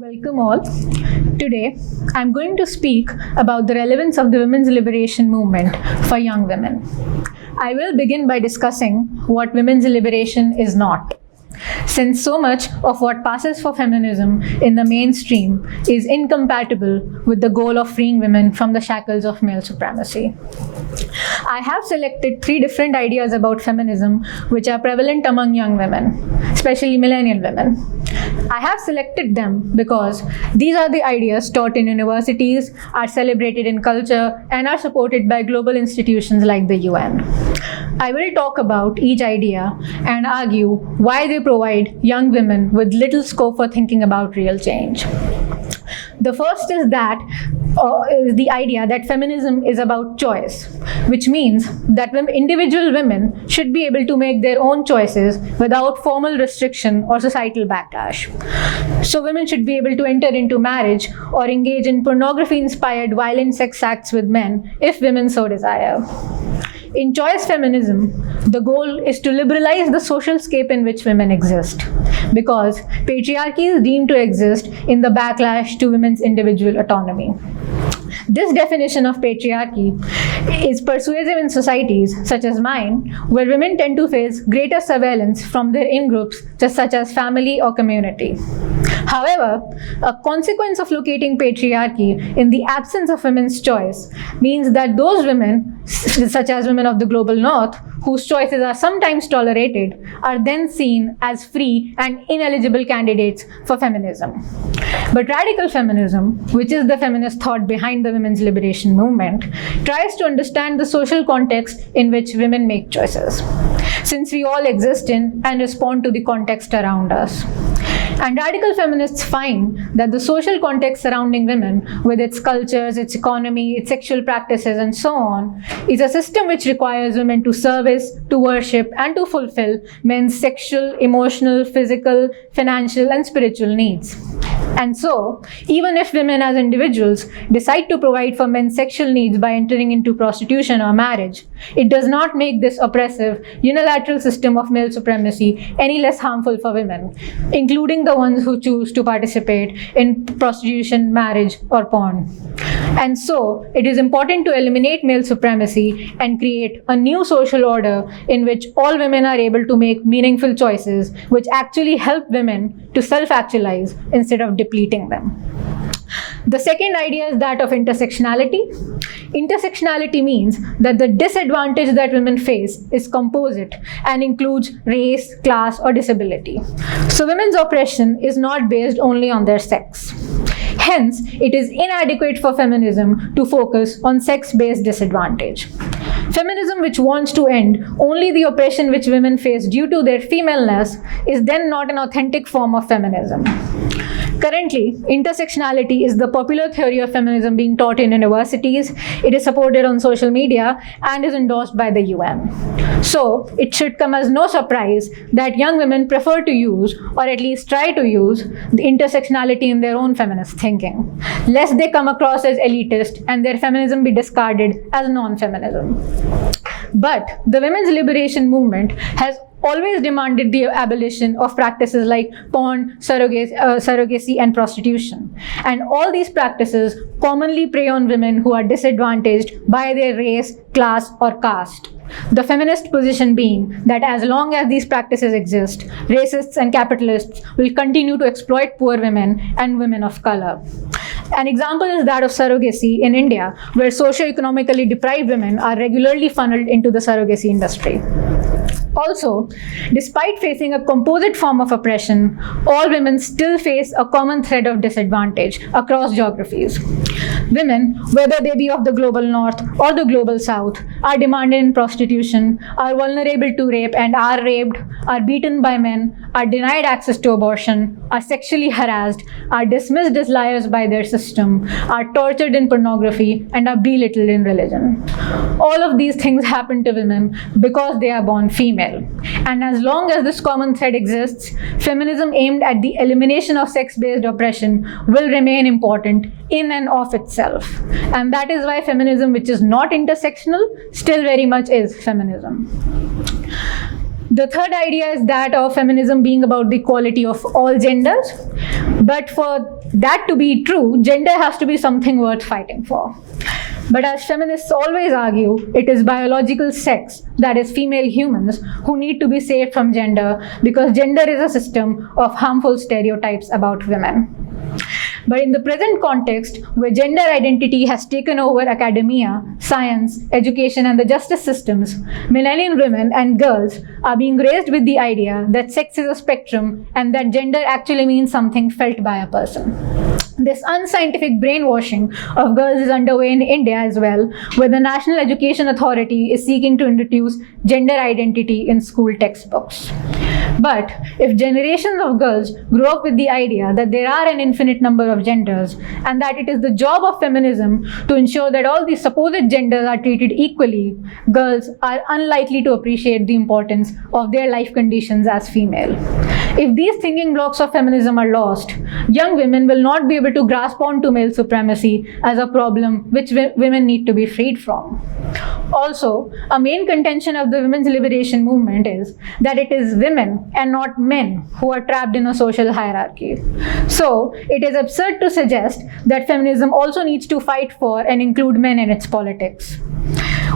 Welcome all. Today, I'm going to speak about the relevance of the women's liberation movement for young women. I will begin by discussing what women's liberation is not, since so much of what passes for feminism in the mainstream is incompatible with the goal of freeing women from the shackles of male supremacy. I have selected 3 different ideas about feminism which are prevalent among young women, especially millennial women. I have selected them because these are the ideas taught in universities, are celebrated in culture, and are supported by global institutions like the UN. I will talk about each idea and argue why they provide young women with little scope for thinking about real change. The first is the idea that feminism is about choice, which means that individual women should be able to make their own choices without formal restriction or societal backlash. So women should be able to enter into marriage or engage in pornography-inspired violent sex acts with men if women so desire. In choice feminism, the goal is to liberalize the social scape in which women exist, because patriarchy is deemed to exist in the backlash to women's individual autonomy. This definition of patriarchy is persuasive in societies such as mine, where women tend to face greater surveillance from their in-groups, such as family or community. However, a consequence of locating patriarchy in the absence of women's choice means that those women, such as women of the global north, whose choices are sometimes tolerated, are then seen as free and ineligible candidates for feminism. But radical feminism, which is the feminist thought behind the women's liberation movement, tries to understand the social context in which women make choices, since we all exist in and respond to the context around us. And radical feminists find that the social context surrounding women, with its cultures, its economy, its sexual practices, and so on, is a system which requires women to service, to worship, and to fulfill men's sexual, emotional, physical, financial, and spiritual needs. And so, even if women as individuals decide to provide for men's sexual needs by entering into prostitution or marriage, it does not make this oppressive, unilateral system of male supremacy any less harmful for women, including the ones who choose to participate in prostitution, marriage, or porn. And so, it is important to eliminate male supremacy and create a new social order in which all women are able to make meaningful choices which actually help women to self-actualize instead of depleting them. The second idea is that of intersectionality. Intersectionality means that the disadvantage that women face is composite and includes race, class, or disability. So women's oppression is not based only on their sex. Hence, it is inadequate for feminism to focus on sex-based disadvantage. Feminism which wants to end only the oppression which women face due to their femaleness is then not an authentic form of feminism. Currently, intersectionality is the popular theory of feminism being taught in universities. It is supported on social media and is endorsed by the UN. So, it should come as no surprise that young women prefer to use, or at least try to use, the intersectionality in their own feminist thinking, lest they come across as elitist and their feminism be discarded as non-feminism. But the women's liberation movement has always demanded the abolition of practices like porn, surrogacy, and prostitution. And all these practices commonly prey on women who are disadvantaged by their race, class, or caste. The feminist position being that as long as these practices exist, racists and capitalists will continue to exploit poor women and women of color. An example is that of surrogacy in India, where socio-economically deprived women are regularly funneled into the surrogacy industry. Also, despite facing a composite form of oppression, all women still face a common thread of disadvantage across geographies. Women, whether they be of the global north or the global south, are demanded in prostitution, are vulnerable to rape and are raped, are beaten by men, are denied access to abortion, are sexually harassed, are dismissed as liars by their system, are tortured in pornography, and are belittled in religion. All of these things happen to women because they are born female. And as long as this common thread exists, feminism aimed at the elimination of sex-based oppression will remain important in and of itself. And that is why feminism, which is not intersectional, still very much is feminism. The third idea is that of feminism being about the equality of all genders. But for that to be true, gender has to be something worth fighting for. But as feminists always argue, it is biological sex, that is female humans, who need to be saved from gender, because gender is a system of harmful stereotypes about women. But in the present context, where gender identity has taken over academia, science, education, and the justice systems, millennial women and girls are being raised with the idea that sex is a spectrum and that gender actually means something felt by a person. This unscientific brainwashing of girls is underway in India as well, where the National Education Authority is seeking to introduce gender identity in school textbooks. But if generations of girls grow up with the idea that there are an infinite number of genders and that it is the job of feminism to ensure that all these supposed genders are treated equally, girls are unlikely to appreciate the importance of their life conditions as female. If these thinking blocks of feminism are lost, young women will not be able to grasp onto male supremacy as a problem which women need to be freed from. Also, a main contention of the women's liberation movement is that it is women and not men who are trapped in a social hierarchy. So, it is absurd to suggest that feminism also needs to fight for and include men in its politics,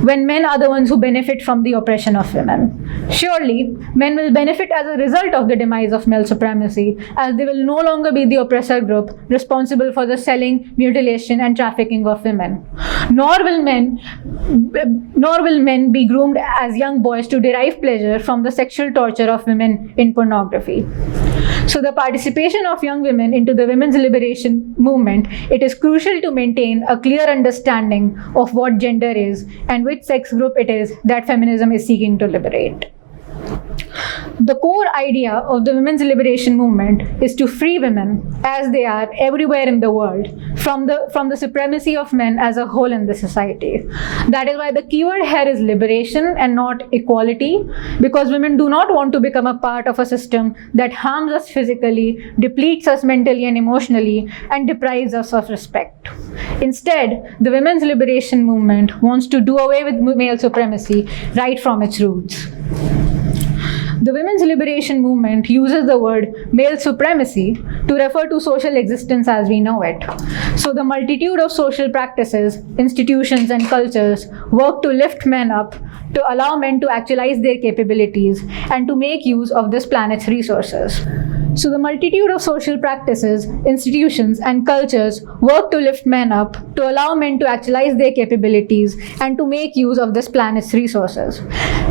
when men are the ones who benefit from the oppression of women. Surely, men will benefit as a result of the demise of male supremacy, as they will no longer be the oppressor group responsible for the selling, mutilation, and trafficking of women. Nor will men be groomed as young boys to derive pleasure from the sexual torture of women in pornography. So the participation of young women into the women's liberation movement, it is crucial to maintain a clear understanding of what gender is and which sex group it is that feminism is seeking to liberate. The core idea of the women's liberation movement is to free women, as they are everywhere in the world, from the supremacy of men as a whole in the society. That is why the keyword here is liberation and not equality, because women do not want to become a part of a system that harms us physically, depletes us mentally and emotionally, and deprives us of respect. Instead, the women's liberation movement wants to do away with male supremacy right from its roots. The women's liberation movement uses the word male supremacy to refer to social existence as we know it. So the multitude of social practices, institutions, and cultures work to lift men up, to allow men to actualize their capabilities, and to make use of this planet's resources. So the multitude of social practices, institutions, and cultures work to lift men up, to allow men to actualize their capabilities, and to make use of this planet's resources.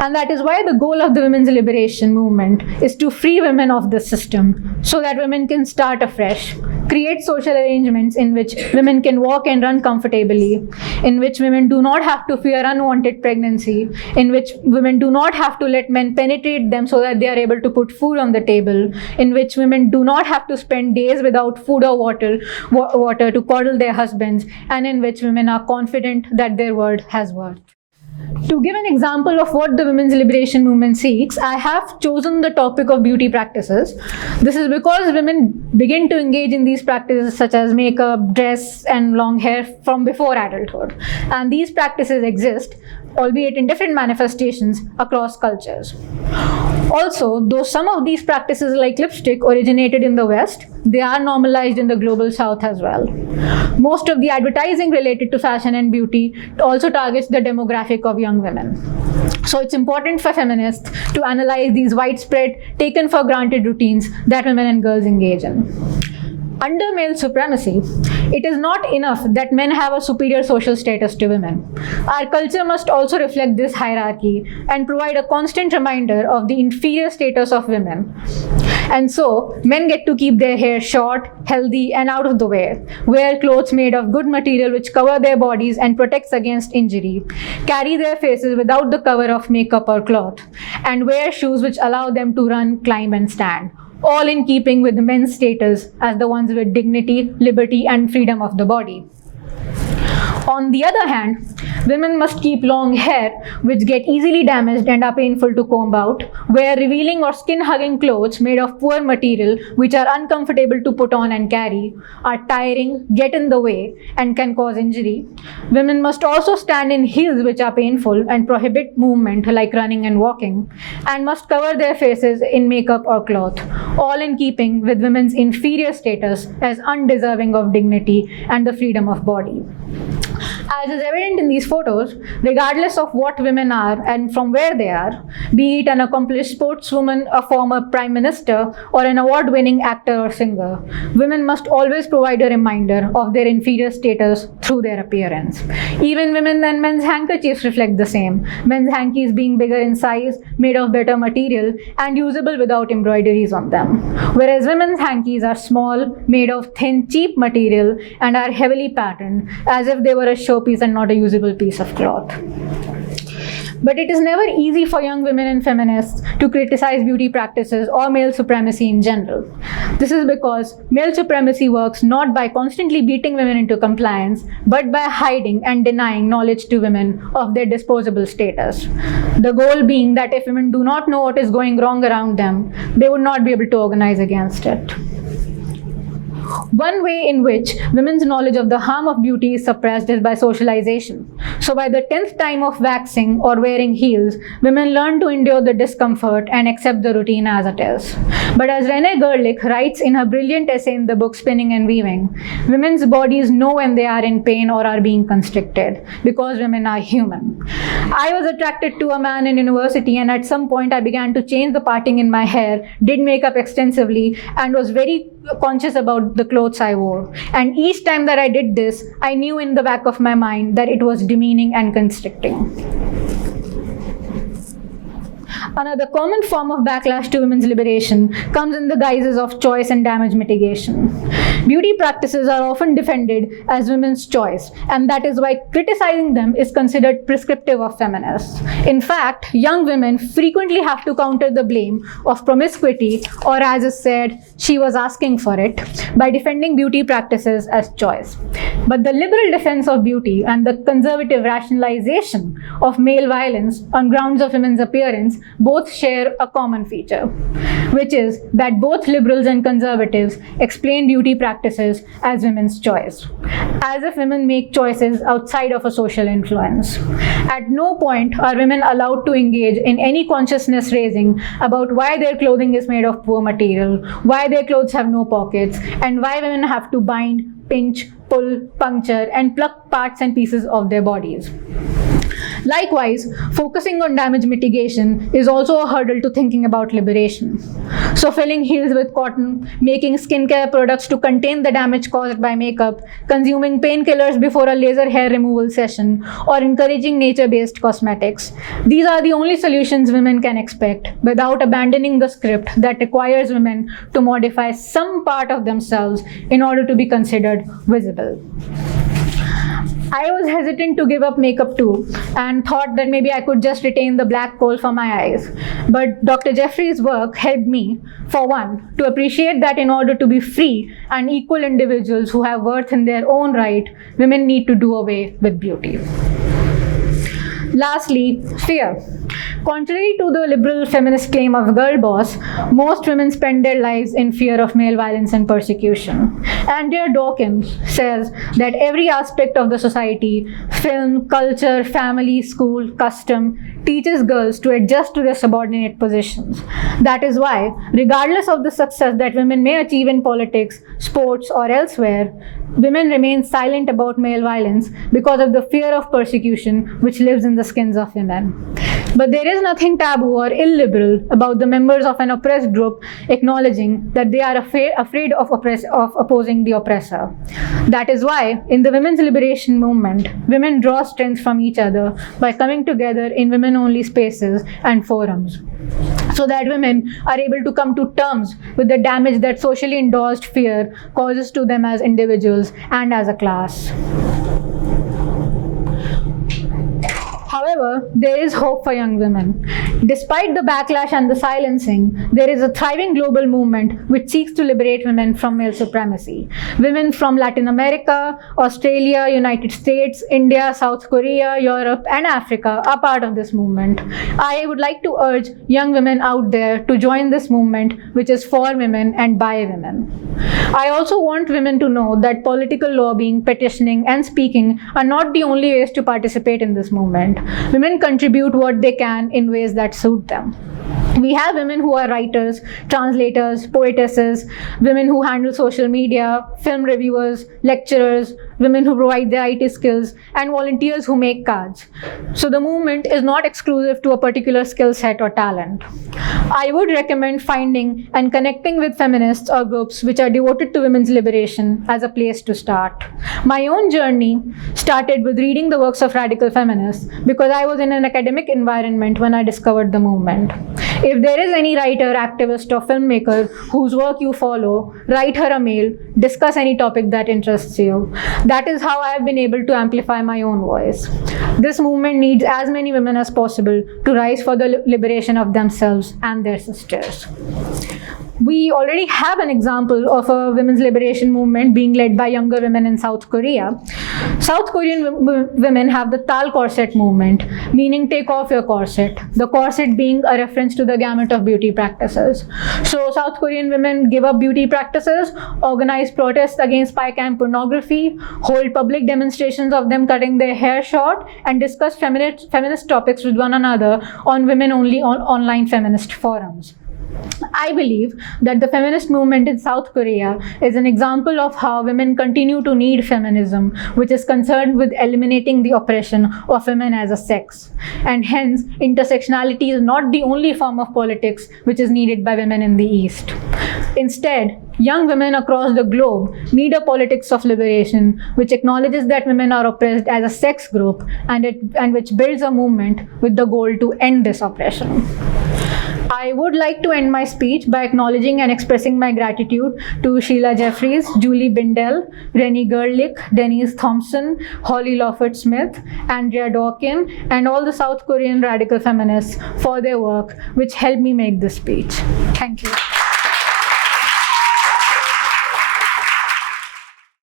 And that is why the goal of the women's liberation movement is to free women of this system, so that women can start afresh, create social arrangements in which women can walk and run comfortably, in which women do not have to fear unwanted pregnancy, in which women do not have to let men penetrate them so that they are able to put food on the table, in which women do not have to spend days without food or water to coddle their husbands, and in which women are confident that their word has worth. To give an example of what the women's liberation movement seeks, I have chosen the topic of beauty practices. This is because women begin to engage in these practices such as makeup, dress, and long hair from before adulthood. And these practices exist, albeit in different manifestations across cultures. Also, though some of these practices like lipstick originated in the West, they are normalized in the global South as well. Most of the advertising related to fashion and beauty also targets the demographic of young women. So it's important for feminists to analyze these widespread, taken for granted routines that women and girls engage in. Under male supremacy, it is not enough that men have a superior social status to women. Our culture must also reflect this hierarchy and provide a constant reminder of the inferior status of women. And so, men get to keep their hair short, healthy, and out of the way, wear clothes made of good material which cover their bodies and protects against injury, carry their faces without the cover of makeup or cloth, and wear shoes which allow them to run, climb, and stand, all in keeping with men's status as the ones with dignity, liberty, and freedom of the body. On the other hand, women must keep long hair, which get easily damaged and are painful to comb out, wear revealing or skin-hugging clothes made of poor material, which are uncomfortable to put on and carry, are tiring, get in the way, and can cause injury. Women must also stand in heels, which are painful and prohibit movement like running and walking, and must cover their faces in makeup or cloth, all in keeping with women's inferior status as undeserving of dignity and the freedom of body. As is evident in these photos, regardless of what women are and from where they are, be it an accomplished sportswoman, a former prime minister, or an award-winning actor or singer, women must always provide a reminder of their inferior status through their appearance. Even women and men's handkerchiefs reflect the same, men's hankies being bigger in size, made of better material, and usable without embroideries on them, whereas women's hankies are small, made of thin, cheap material, and are heavily patterned, as if they were a showpiece and not a usable piece of cloth. But it is never easy for young women and feminists to criticize beauty practices or male supremacy in general. This is because male supremacy works not by constantly beating women into compliance, but by hiding and denying knowledge to women of their disposable status. The goal being that if women do not know what is going wrong around them, they would not be able to organize against it. One way in which women's knowledge of the harm of beauty is suppressed is by socialization. So by the 10th time of waxing or wearing heels, women learn to endure the discomfort and accept the routine as it is. But as Renee Gerlich writes in her brilliant essay in the book Spinning and Weaving, women's bodies know when they are in pain or are being constricted, because women are human. I was attracted to a man in university, and at some point I began to change the parting in my hair, did makeup extensively, and was very conscious about the clothes I wore. And each time that I did this, I knew in the back of my mind that it was demeaning and constricting. Another common form of backlash to women's liberation comes in the guises of choice and damage mitigation. Beauty practices are often defended as women's choice, and that is why criticizing them is considered prescriptive of feminists. In fact, young women frequently have to counter the blame of promiscuity, or as is said, she was asking for it, by defending beauty practices as choice. But the liberal defense of beauty and the conservative rationalization of male violence on grounds of women's appearance both share a common feature, which is that both liberals and conservatives explain beauty practices as women's choice, as if women make choices outside of a social influence. At no point are women allowed to engage in any consciousness raising about why their clothing is made of poor material, why their clothes have no pockets, and why women have to bind, pinch, pull, puncture, and pluck parts and pieces of their bodies. Likewise, focusing on damage mitigation is also a hurdle to thinking about liberation. So filling heels with cotton, making skincare products to contain the damage caused by makeup, consuming painkillers before a laser hair removal session, or encouraging nature-based cosmetics. These are the only solutions women can expect without abandoning the script that requires women to modify some part of themselves in order to be considered visible. I was hesitant to give up makeup too, and thought that maybe I could just retain the black coal for my eyes. But Dr. Jeffrey's work helped me, for one, to appreciate that in order to be free and equal individuals who have worth in their own right, women need to do away with beauty. Lastly, fear. Contrary to the liberal feminist claim of girl boss, most women spend their lives in fear of male violence and persecution. Andrea Dawkins says that every aspect of the society, film, culture, family, school, custom, teaches girls to adjust to their subordinate positions. That is why, regardless of the success that women may achieve in politics, sports, or elsewhere, women remain silent about male violence because of the fear of persecution which lives in the skins of women. But there is nothing taboo or illiberal about the members of an oppressed group acknowledging that they are afraid of opposing the oppressor. That is why, in the women's liberation movement, women draw strength from each other by coming together in women-only spaces and forums, so that women are able to come to terms with the damage that socially endorsed fear causes to them as individuals and as a class. However, However, there is hope for young women. Despite the backlash and the silencing, there is a thriving global movement which seeks to liberate women from male supremacy. Women from Latin America, Australia, United States, India, South Korea, Europe, and Africa are part of this movement. I would like to urge young women out there to join this movement, which is for women and by women. I also want women to know that political lobbying, petitioning, and speaking are not the only ways to participate in this movement. Women contribute what they can in ways that suit them. We have women who are writers, translators, poetesses, women who handle social media, film reviewers, lecturers, women who provide their IT skills, and volunteers who make cards. So the movement is not exclusive to a particular skill set or talent. I would recommend finding and connecting with feminists or groups which are devoted to women's liberation as a place to start. My own journey started with reading the works of radical feminists because I was in an academic environment when I discovered the movement. If there is any writer, activist, or filmmaker whose work you follow, write her a mail, discuss any topic that interests you. That is how I have been able to amplify my own voice. This movement needs as many women as possible to rise for the liberation of themselves and their sisters. We already have an example of a women's liberation movement being led by younger women in South Korea. South Korean women have the Tal corset movement, meaning take off your corset. The corset being a reference to the gamut of beauty practices. So South Korean women give up beauty practices, organize protests against spy cam pornography, hold public demonstrations of them cutting their hair short, and discuss feminist topics with one another on women-only online feminist forums. I believe that the feminist movement in South Korea is an example of how women continue to need feminism, which is concerned with eliminating the oppression of women as a sex. And hence, intersectionality is not the only form of politics which is needed by women in the East. Instead, young women across the globe need a politics of liberation which acknowledges that women are oppressed as a sex group and which builds a movement with the goal to end this oppression. I would like to end my speech by acknowledging and expressing my gratitude to Sheila Jeffries, Julie Bindell, Rennie Gerlich, Denise Thompson, Holly Lawford-Smith, Andrea Dawkin, and all the South Korean radical feminists for their work, which helped me make this speech. Thank you.